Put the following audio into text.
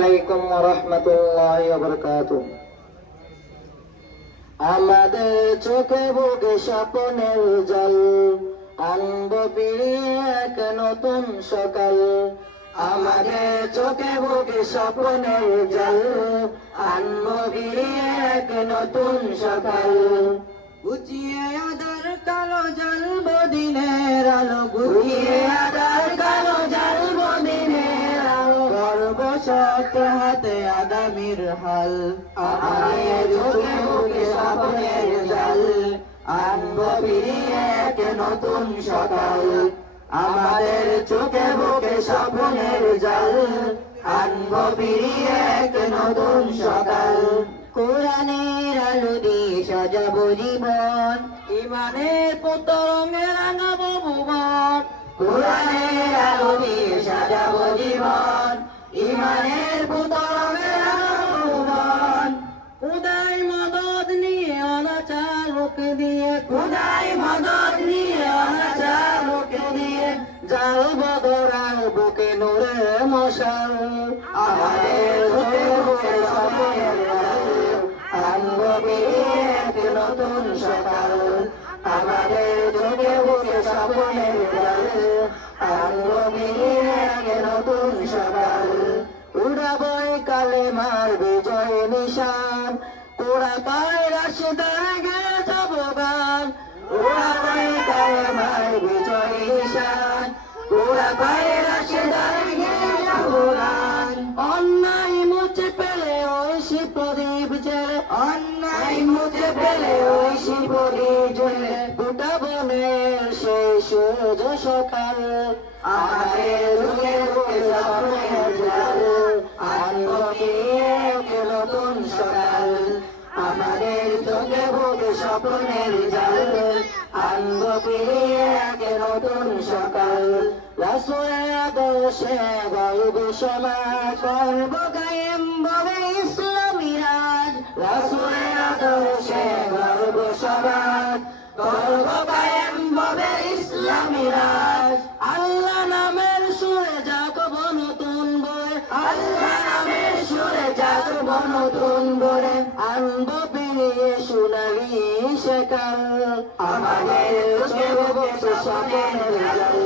আলাইকুম ওয়া রাহমাতুল্লাহি ওয়া বারাকাতুহু। আমাদের চোখে বুকে স্বপ্নের জল, আনবো ফিরিয়ে এক নতুন সকাল। আমাদের চোখে বুকে স্বপ্নের জল, আনবো ফিরিয়ে এক নতুন সকাল। গুছিয়ে আধার কালো জ্বালবো দিনের আলো, গুছিয়ে আধার কালো জ্বালবো দিনের আলো। গর্ব সত্য হাতে আগামীর হাল, আমাদের চোখে বুকে স্বপ্নের জল, আনবো ফিরিয়ে এক নতুন সকাল। আমাদের চোখে বুকে স্বপ্নের জল, আনবো ফিরিয়ে এক নতুন সকাল। কোরআনের আলো দিয়ে সাজাবো জীবন, ইমানের পতঙ্গে রাঙাবো ভুবন। কোরআনের আলো দিয়ে সাজাবো জীবন, ইমানের পতঙ্গে রাঙাবো ভুবন। খুদাই মদদ নিয়ে অনাচার রুখে দিয়ে, খুদাই মদদ নিয়ে অনাচার রুখে দিয়ে, জ্বালবো গোড়ার বুকে নূরের মশাল। আমাদের চোখে বুকে স্বপ্নের জল, আনবো ফিরিয়ে এক নতুন সকাল। আমাদের চোখে বুকে স্বপ্নের জল, আনবো ফিরিয়ে এক নতুন সকাল। উড়াবই কালেমার বিজয় নিশান, ওরা পায় রাশিদার গে যাব গান। উড়াবই কালেমার বিজয় নিশান, ওরা পায় রাশিদার গে যাব গান। অন্যায় মুছে পেলে ঐশী প্রদীপ জেলে, অন্যায় মুছে পেলে ঐশী প্রদীপ জেলে, ফুটাবো নের সেই সূর্য সকাল। আমাদের চোখে বুকে স্বপ্নের জল, আনবো ফিরিয়ে এক নতুন সকাল। আমাদের চোখে বুকে স্বপ্নের জল, আনবো ফিরিয়ে এক নতুন সকাল। রাসূলের আদর্শে গড়বো সমাজ, করবো কায়েম ভাবে ইসলামী রাজ। রাসূলের আদর্শে গড়বো সমাজ, করবো কায়েম ভাবে ইসলামী রাজ। আল্লাহ নামের সুরে জাগবো নতুন বয়ে, আল্লাহ নামের সুরে জাগবো নতুন বয়ে, আনবো ফিরিয়ে সোনালী সকাল। আমাদের চোখে বুকে স্বপ্নের জল,